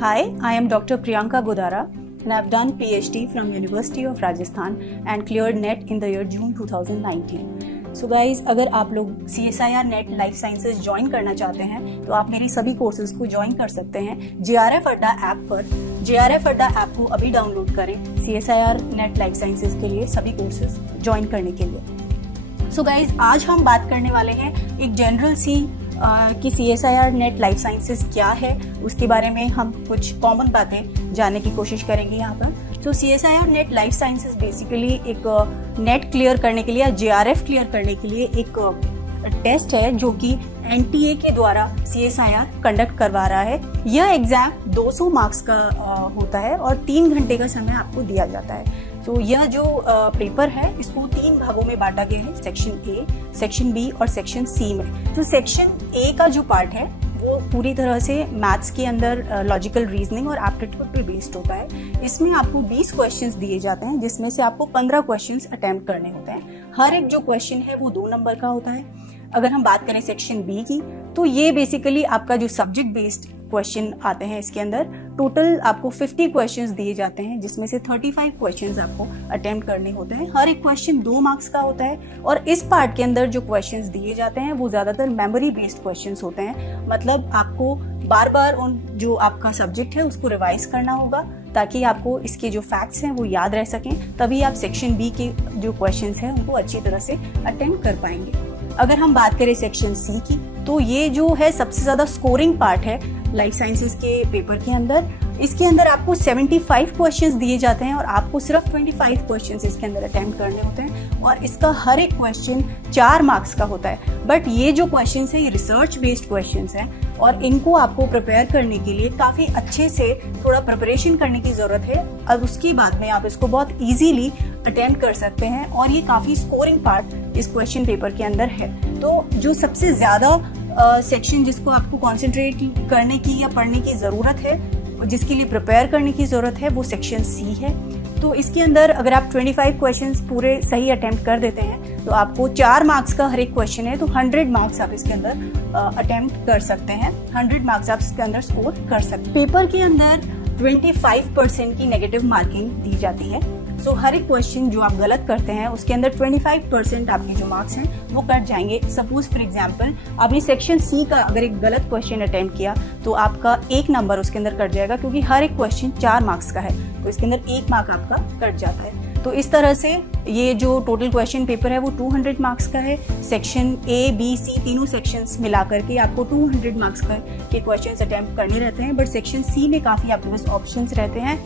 Hi, I am Dr. Priyanka Godara and I have done PhD from University of Rajasthan and cleared NET in the year June 2019. So guys, अगर आप लोग CSIR NET life sciences join करना चाहते हैं तो आप मेरी सभी कोर्सेज को ज्वाइन कर सकते हैं JRF अड्डा ऐप पर। JRF अड्डा ऐप को अभी डाउनलोड करें CSIR NET लाइफ साइंसेज के लिए सभी कोर्सेज ज्वाइन करने के लिए। सो गाइज, आज हम बात करने वाले हैं एक जनरल सी कि CSIR NET लाइफ साइंसेज क्या है, उसके बारे में हम कुछ कॉमन बातें जानने की कोशिश करेंगे यहाँ पर। तो CSIR NET life sciences basically एक नेट क्लियर करने के लिए या JRF क्लियर करने के लिए एक टेस्ट है जो कि NTA के द्वारा CSIR कंडक्ट करवा रहा है। यह एग्जाम 200 मार्क्स का होता है और 3 घंटे का समय आपको दिया जाता है। तो यह जो पेपर है इसको 3 भागों में बांटा गया है, सेक्शन ए, सेक्शन बी और सेक्शन सी में। तो सेक्शन ए का जो पार्ट है वो पूरी तरह से मैथ्स के अंदर लॉजिकल रीजनिंग और एप्टीट्यूड पे बेस्ड होता है। इसमें आपको 20 क्वेश्चंस दिए जाते हैं जिसमें से आपको 15 क्वेश्चंस अटेम्प्ट करने होते हैं। हर एक जो क्वेश्चन है वो 2 नंबर का होता है। अगर हम बात करें सेक्शन बी की तो ये बेसिकली आपका जो सब्जेक्ट बेस्ड क्वेश्चन आते हैं, इसके अंदर टोटल आपको 50 क्वेश्चंस दिए जाते हैं जिसमें से 35 क्वेश्चंस आपको अटेम्प्ट करने होते हैं। हर एक क्वेश्चन 2 मार्क्स का होता है और इस पार्ट के अंदर जो क्वेश्चंस दिए जाते हैं वो ज्यादातर मेमोरी बेस्ड क्वेश्चंस होते हैं। मतलब आपको बार बार उन जो आपका सब्जेक्ट है उसको रिवाइज करना होगा ताकि आपको इसके जो फैक्ट्स हैं वो याद रह सकें, तभी आप सेक्शन बी के जो क्वेश्चंस हैं उनको अच्छी तरह से अटेम्प्ट कर पाएंगे। अगर हम बात करें सेक्शन सी की तो ये जो है सबसे ज्यादा स्कोरिंग पार्ट है लाइफ साइंसेज के पेपर के अंदर। इसके अंदर आपको 75 क्वेश्चंस दिए जाते हैं और आपको सिर्फ 25 क्वेश्चंस इसके अंदर अटेम्प्ट करने होते हैं और इसका हर एक क्वेश्चन 4 मार्क्स का होता है। बट ये जो क्वेश्चंस है ये रिसर्च बेस्ड क्वेश्चंस हैं और इनको आपको प्रिपेयर करने के लिए काफी अच्छे से थोड़ा प्रिपरेशन करने की जरूरत है और उसके बाद में आप इसको बहुत इजीली अटेम्प्ट कर सकते हैं और ये काफी स्कोरिंग पार्ट इस क्वेश्चन पेपर के अंदर है। तो जो सबसे ज्यादा सेक्शन जिसको आपको कॉन्सेंट्रेट करने की या पढ़ने की जरूरत है, जिसके लिए प्रिपेयर करने की जरूरत है, वो सेक्शन सी है। तो इसके अंदर अगर आप 25 क्वेश्चंस पूरे सही अटेम्प्ट कर देते हैं तो आपको 4 मार्क्स का हर एक क्वेश्चन है, तो 100 मार्क्स आप इसके अंदर अटेम्प्ट कर सकते हैं। 100 मार्क्स आप इसके अंदर स्कोर कर सकते हैं। पेपर के अंदर 25% की नेगेटिव मार्किंग दी जाती है। सो हर एक क्वेश्चन जो आप गलत करते हैं उसके अंदर 25% आपके जो मार्क्स हैं वो कट जाएंगे। सपोज फॉर एग्जांपल आपने सेक्शन सी का अगर एक गलत क्वेश्चन अटेम्प्ट किया तो आपका 1 नंबर उसके अंदर कट जाएगा, क्योंकि हर एक क्वेश्चन 4 मार्क्स का है तो इसके अंदर 1 मार्क आपका कट जाता है। तो इस तरह से ये जो टोटल क्वेश्चन पेपर है वो 200 मार्क्स का है। सेक्शन ए बी सी तीनों सेक्शंस मिलाकर के आपको 200 मार्क्स के क्वेश्चंस अटेम्प्ट करने रहते हैं। बट सेक्शन सी में काफी आपके पास ऑप्शंस रहते हैं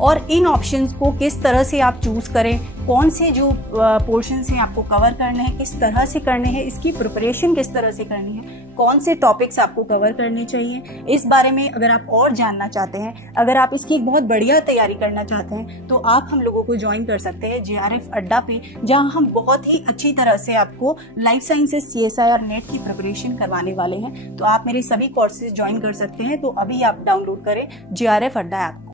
और इन ऑप्शंस को किस तरह से आप चूज करें, कौन से जो पोर्शंस हैं आपको कवर करने हैं, किस तरह से करने हैं, इसकी प्रिपरेशन किस तरह से करनी है, कौन से टॉपिक्स आपको कवर करने चाहिए, इस बारे में अगर आप और जानना चाहते हैं, अगर आप इसकी एक बहुत बढ़िया तैयारी करना चाहते हैं तो आप हम लोगों को ज्वाइन कर सकते हैं JRF अड्डा पे, जहां हम बहुत ही अच्छी तरह से आपको लाइफ साइंसेज CSIR NET की प्रिपरेशन करवाने वाले हैं। तो आप मेरे सभी कोर्सेज ज्वाइन कर सकते हैं। तो अभी आप डाउनलोड करें JRF अड्डा ऐप।